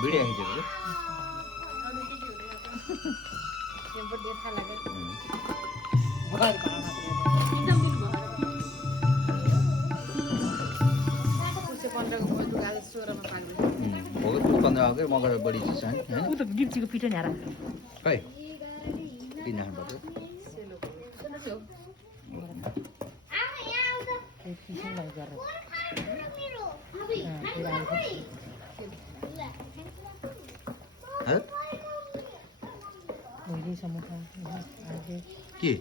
video खिचेको भोगत पन्ध्र आएको मगर बढी चिज होइन ऊ त डिप्चीको पिठो नि हारा खै किन पर्छ के